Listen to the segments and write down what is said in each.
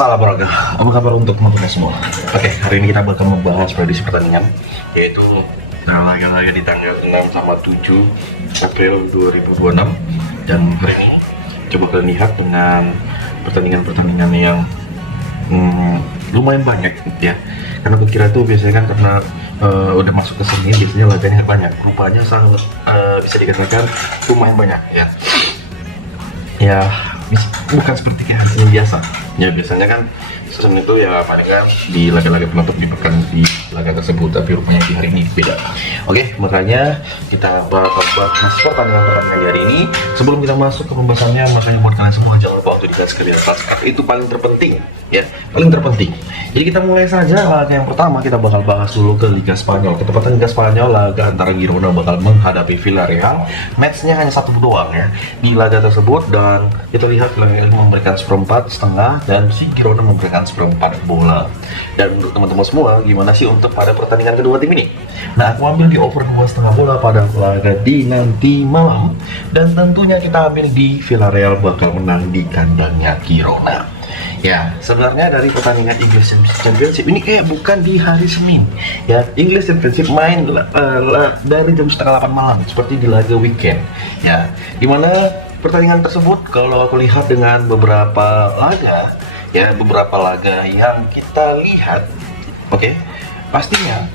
Salam olahraga, apa kabar untuk teman-teman semua? Oke, hari ini kita bakal membahas prediksi pertandingan, yaitu laga-laga di tanggal 6 sama 7 April 2026. Dan hari ini coba kalian lihat dengan pertandingan-pertandingan yang lumayan banyak ya. Karena aku kira tuh biasanya kan karena udah masuk ke sini biasanya laganya banyak, rupanya sangat bisa dikatakan lumayan banyak ya. Ya, bukan seperti kayak hasil biasa. Ya biasanya kan season itu ya palingan di laga-laga penutup di pekan di laga tersebut, tapi rupanya di hari ini beda. Oke, makanya kita bakal bahas pertandingan di hari ini. Sebelum kita masuk ke pembahasannya, makanya buat kalian semua jangan lupa untuk dikasih ke atas, itu paling terpenting ya, paling terpenting. Jadi kita mulai saja. Laga yang pertama kita bakal bahas dulu ke Liga Spanyol. Ketepatan Liga Spanyol, laga antara Girona bakal menghadapi Villarreal. Matchnya hanya satu doang ya di laga tersebut, dan kita lihat Villarreal memberikan seperempat setengah dan si Girona memberikan seperempat bola. Dan untuk teman-teman semua, gimana sih untuk pada pertandingan kedua tim ini? Nah, aku ambil di over 2,5 bola pada laga di nanti malam, dan tentunya kita ambil di Villarreal bakal menang di kandangnya Girona. Ya, sebenarnya dari pertandingan English Championship ini kayak bukan di hari Senin ya. English Championship main dari jam setengah 8 malam seperti di laga weekend ya, dimana pertandingan tersebut kalau aku lihat dengan beberapa laga ya, beberapa laga yang kita lihat, oke, pastinya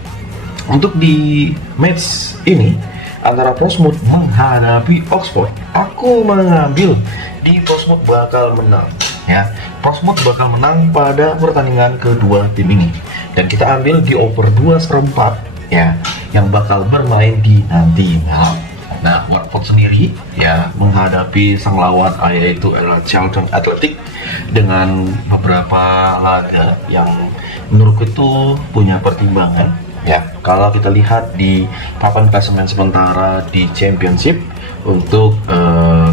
untuk di match ini antara Portsmouth menghadapi Oxford, aku mengambil di Portsmouth bakal menang ya. Portsmouth bakal menang pada pertandingan kedua tim ini, dan kita ambil di over 2,4 ya, yang bakal bermain di nanti malam. Nah, Watford sendiri ya menghadapi sang lawan yaitu Charlton Athletic dengan beberapa laga yang menurutku itu punya pertimbangan ya. Kalau kita lihat di papan klasemen sementara di Championship untuk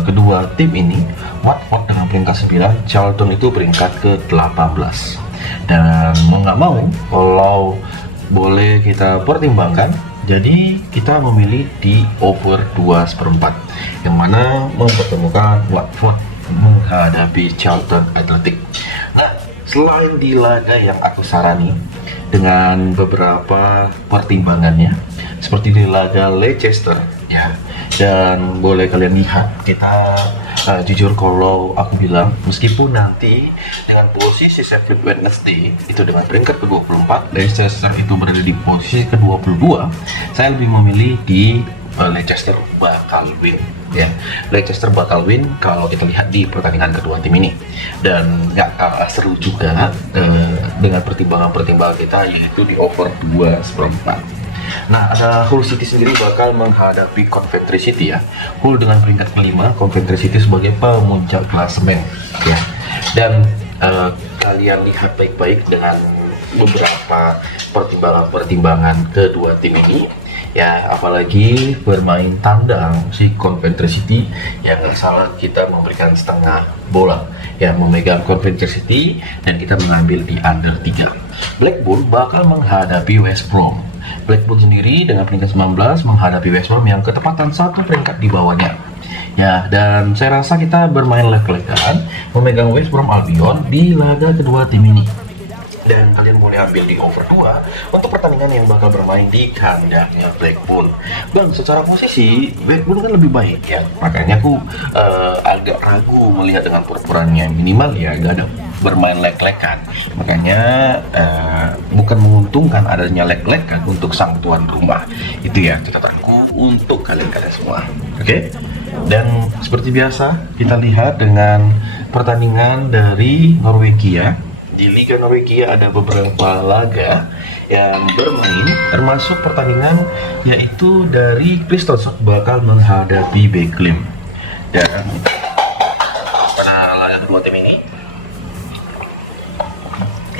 kedua tim ini, Watford dengan peringkat 9, Charlton itu peringkat ke-18. Dan mau nggak mau, kalau boleh kita pertimbangkan, jadi kita memilih di over 2,4, yang mana mempertemukan Watford menghadapi Charlton Athletic. Nah, selain di laga yang aku sarani dengan beberapa pertimbangannya, seperti di laga Leicester ya, dan boleh kalian lihat kita jujur kalau aku bilang, meskipun nanti dengan posisi Sheffield Wednesday itu dengan peringkat ke-24, Leicester itu berada di posisi ke-22, saya lebih memilih di Leicester bakal win ya. Leicester bakal win kalau kita lihat di pertandingan kedua tim ini, dan nggak kalah seru juga dengan pertimbangan-pertimbangan kita, yaitu di over 2,4. Nah, ada Hull City sendiri bakal menghadapi Coventry City ya. Hull dengan peringkat kelima, Coventry City sebagai pemuncak klasemen ya. Dan kalian lihat baik-baik dengan beberapa pertimbangan-pertimbangan kedua tim ini ya, apalagi bermain tandang si Coventry City yang nggak salah kita memberikan setengah bola ya, memegang Coventry City, dan kita mengambil di under 3. Blackburn bakal menghadapi West Brom. Blackburn sendiri dengan peringkat 19 menghadapi West Brom yang ketepatan satu peringkat di bawahnya ya, dan saya rasa kita bermain leg-legan memegang West Brom Albion di laga kedua tim ini, dan kalian boleh ambil di over 2 untuk pertandingan yang bakal bermain di kandangnya Blackburn. Dan secara posisi Blackburn kan lebih baik ya, makanya aku agak ragu melihat dengan pur-purannya minimal ya nggak ada bermain leg-legan, makanya bukan menguntungkan adanya leg-legan untuk sang tuan rumah. Itu ya catatanku untuk kalian semua. Oke? Dan seperti biasa kita lihat dengan pertandingan dari Norwegia. Di Liga Norwegia ada beberapa laga yang bermain, termasuk pertandingan yaitu dari Kristiansand bakal menghadapi Beklim. Dan pada laga kedua tim ini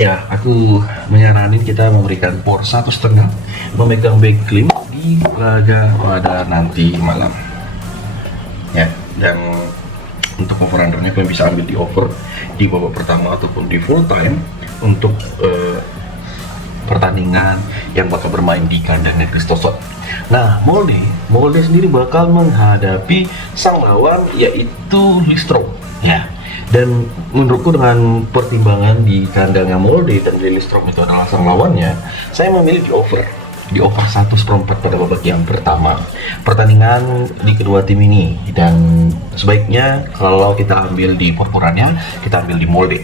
ya, aku menyaranin kita memberikan por 1,5 memegang Beklim di laga pada nanti malam ya. Dan untuk over undernya kalian bisa ambil di over di babak pertama ataupun di full time untuk pertandingan yang bakal bermain di kandangnya Kristiansand. Nah, Molde sendiri bakal menghadapi sang lawan yaitu Listro ya. Dan menurutku dengan pertimbangan di kandangnya Molde dan Lillestrøm itu adalah sang lawannya, saya memilih di over 1/4 pada babak yang pertama pertandingan di kedua tim ini. Dan sebaiknya kalau kita ambil di purpurannya, kita ambil di Molde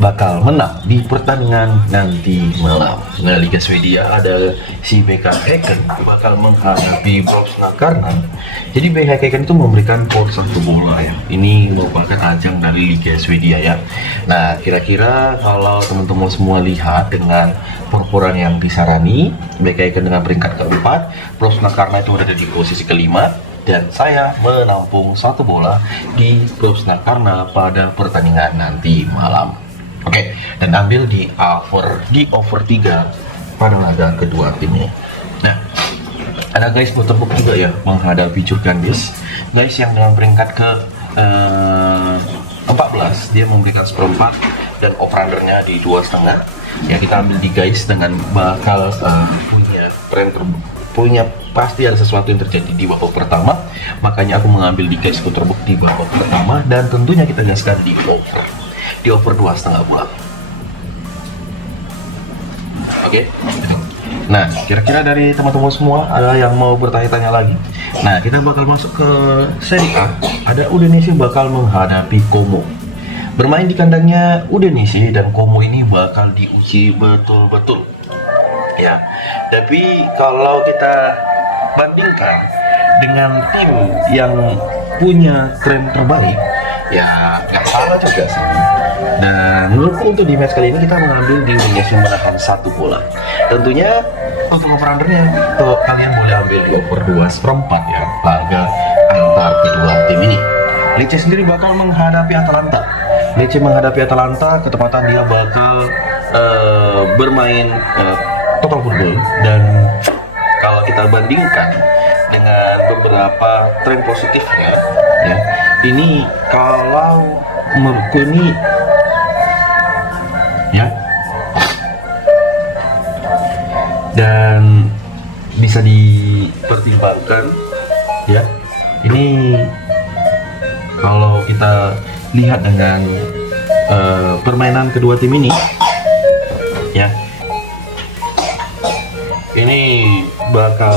bakal menang di pertandingan nanti malam. Nah, Liga Swedia ada si BK Häcken bakal menghadapi Brosna Karna. Jadi BK Häcken itu memberikan skor 1 bola ya. Ini merupakan ajang dari Liga Swedia ya. Nah, kira-kira kalau teman-teman semua lihat dengan purpuran yang disarani, BK Häcken dengan peringkat keempat, Brosna Karna itu berada di posisi kelima, dan saya menampung 1 bola di Brosna Karna pada pertandingan nanti malam. Oke, dan ambil di over 3 pada laga kedua timnya. Nah, ada guys Butterbook juga ya menghadapi Jurgandis. Guys yang dengan peringkat ke 14, dia memberikan 1/4 dan over-undernya di 2,5. Ya, kita ambil di guys dengan bakal punya pasti ada sesuatu yang terjadi di babak pertama. Makanya aku mengambil di guys Butterbook di babak pertama, dan tentunya kita gaskan di over 2,5 bola. Oke. Nah, kira-kira dari teman-teman semua ada yang mau bertanya-tanya lagi? Nah, kita bakal masuk ke Serie A. Ada Udinese bakal menghadapi Como. Bermain di kandangnya Udinese, dan Como ini bakal diuji betul-betul. Ya. Tapi kalau kita bandingkan dengan tim yang punya tren terbaik, ya nggak salah juga sih. Dan menurutku untuk di match kali ini kita mengambil di Udinese menang 1 bola. Tentunya untuk over-undernya kalian boleh ambil di over 2,4 ya, laga antar kedua tim ini. Lecce sendiri bakal menghadapi Atalanta. Lecce menghadapi Atalanta, ketepatan dia bakal bermain total football. Dan kalau kita bandingkan dengan beberapa tren positifnya ya, ini kalau menurutku ini ya, dan bisa dipertimbangkan ya, ini kalau kita lihat dengan permainan kedua tim ini ya, ini bakal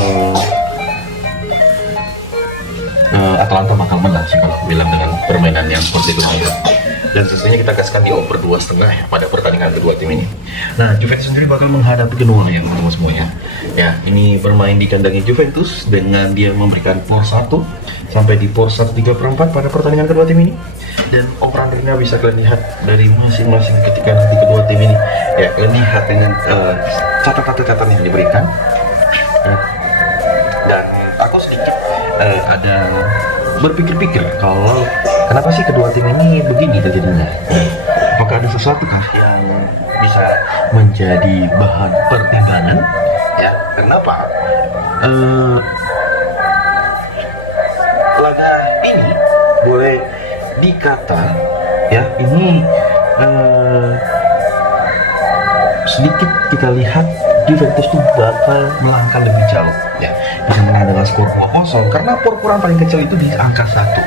Atalanta bakal menang sih kalau bilang dengan permainan yang seperti itu ya. Dan sesuanya kita gaskan di over 2,5 ya pada pertandingan kedua tim ini. Nah, Juventus sendiri bakal menghadapi Genoa ya teman-teman semuanya. Ya, ini bermain di kandangnya Juventus dengan dia memberikan power 1 sampai di power 1/3 pada pertandingan kedua tim ini. Dan over-undernya bisa kalian lihat dari masing-masing ketika nanti kedua tim ini. Ya, kalian lihat dengan catatan-catatan yang diberikan. Ya. Dan aku sedikit ada berpikir-pikir kalau kenapa sih kedua tim ini begini terjadinya? Apakah ada sesuatu kah yang bisa menjadi bahan pertimbangan? Ya, kenapa? Laga ini boleh dikata ya, ini sedikit kita lihat Juventus tuh bakal melangkah lebih jauh ya, bisa menang dengan skor 2-0 karena purpuran paling kecil itu di angka 1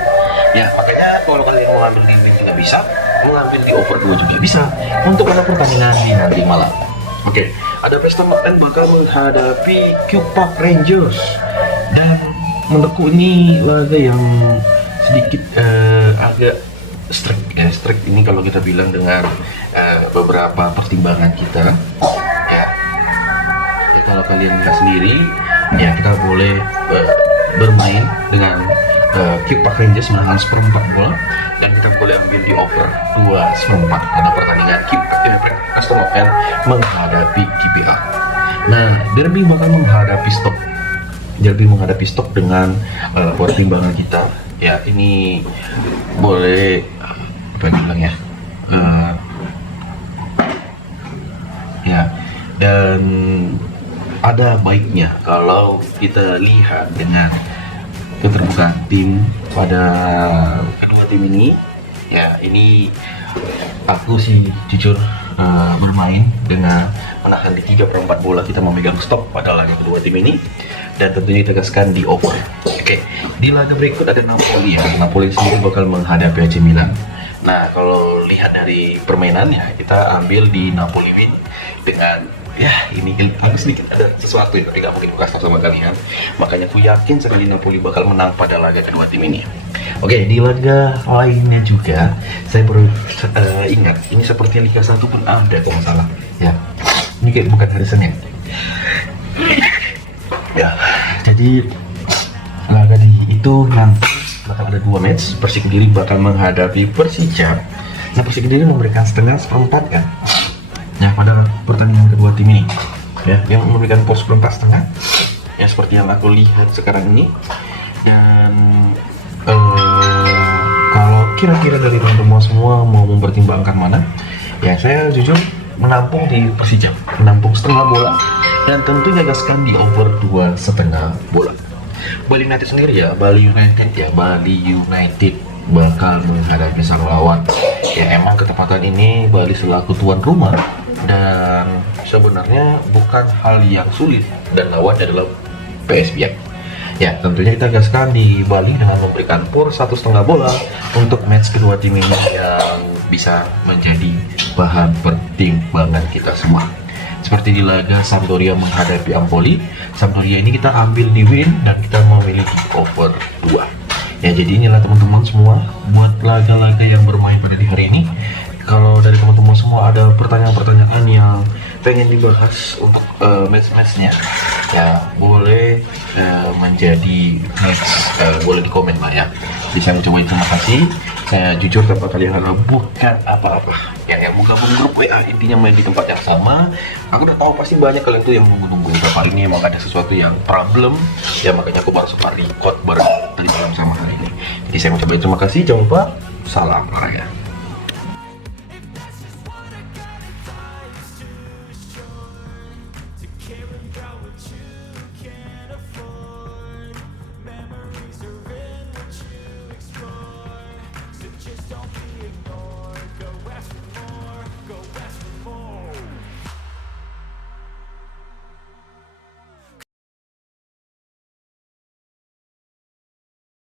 ya. Makanya kalau kalian mau ambil di juga bisa, mau ambil di over 2 juga bisa untuk pada pertandingan di nanti malam. Oke, ada Preston North End bakal menghadapi Q Park Rangers, dan menurutku ini laga yang sedikit agak strict ya. Strict ini kalau kita bilang dengan beberapa pertimbangan kita ya. Ya, kalau kalian lihat sendiri ya, kita boleh bermain dengan Q Park Rangers menang 1/4 bola, dan kita boleh ambil di over 2/4 pada pertandingan Preston North End menghadapi QPR. Nah, Derby bakal menghadapi Stoke. Derby menghadapi Stoke dengan pertimbangan kita ya, ini boleh apa dibilang ya, ya, dan ada baiknya kalau kita lihat dengan keterbukaan tim pada kedua tim ini ya. Ini aku sih jujur bermain dengan menahan di 3/4 bola, kita memegang stop pada laga kedua tim ini, dan tentunya ditegaskan di over. Oke, di laga berikut ada Napoli ya. Napoli sendiri bakal menghadapi AC Milan. Nah, kalau lihat dari permainannya, kita ambil di Napoli win dengan ya ini aku sedikit ada sesuatu yang tapi nggak mungkin kasih sama kalian. Makanya aku yakin sekali Napoli bakal menang pada laga kedua tim ini. Oke, di laga lainnya juga saya baru ingat ini seperti Liga 1 pun ada kalau nggak salah. Ya, ini kayak bukan hari Senin. Ya, jadi laga di itu nanti bakal ada 2 match. Persik Kediri bakal menghadapi Persija. Nah, Persik Kediri memberikan setengah seperempat kan. Nah, pada pertandingan kedua tim ini ya, yang memberikan pos seperempat setengah ya seperti yang aku lihat sekarang ini. Dan kalau kira-kira dari teman-teman semua mau mempertimbangkan mana, ya saya jujur menampung di Persija, menampung setengah bola dan tentunya gaskan di over 2,5 bola. Bali United sendiri ya, Bali United bakal menghadapi sang lawan. Ya emang ketepatan ini Bali selaku tuan rumah dan sebenarnya bukan hal yang sulit dan lawannya adalah PSBM. Ya tentunya kita gaskan di Bali dengan memberikan pur 1,5 bola untuk match kedua tim ini yang bisa menjadi bahan pertimbangan kita semua. Seperti di laga Sampdoria menghadapi Empoli, Sampdoria ini kita ambil di win dan kita memiliki over 2. Ya jadi inilah teman-teman semua buat laga-laga yang bermain pada di hari ini. Kalau dari teman-teman semua ada pertanyaan-pertanyaan yang pengen dibahas untuk match-matchnya, ya boleh menjadi next, boleh di komen lah ya. Bisa mencoba. Terima kasih. Saya jujur tanpa kalian adalah bukan apa-apa. Yang mau gabung grup WA intinya main di tempat yang sama. Aku udah tahu pasti banyak kalian tuh yang nunggu-nunggu beberapa hari ini emang ada sesuatu yang problem. Ya makanya aku baru sempat record bareng tadi malam sama hari ini. Jadi saya mencoba. Terima kasih. Jangan lupa salam olahraga.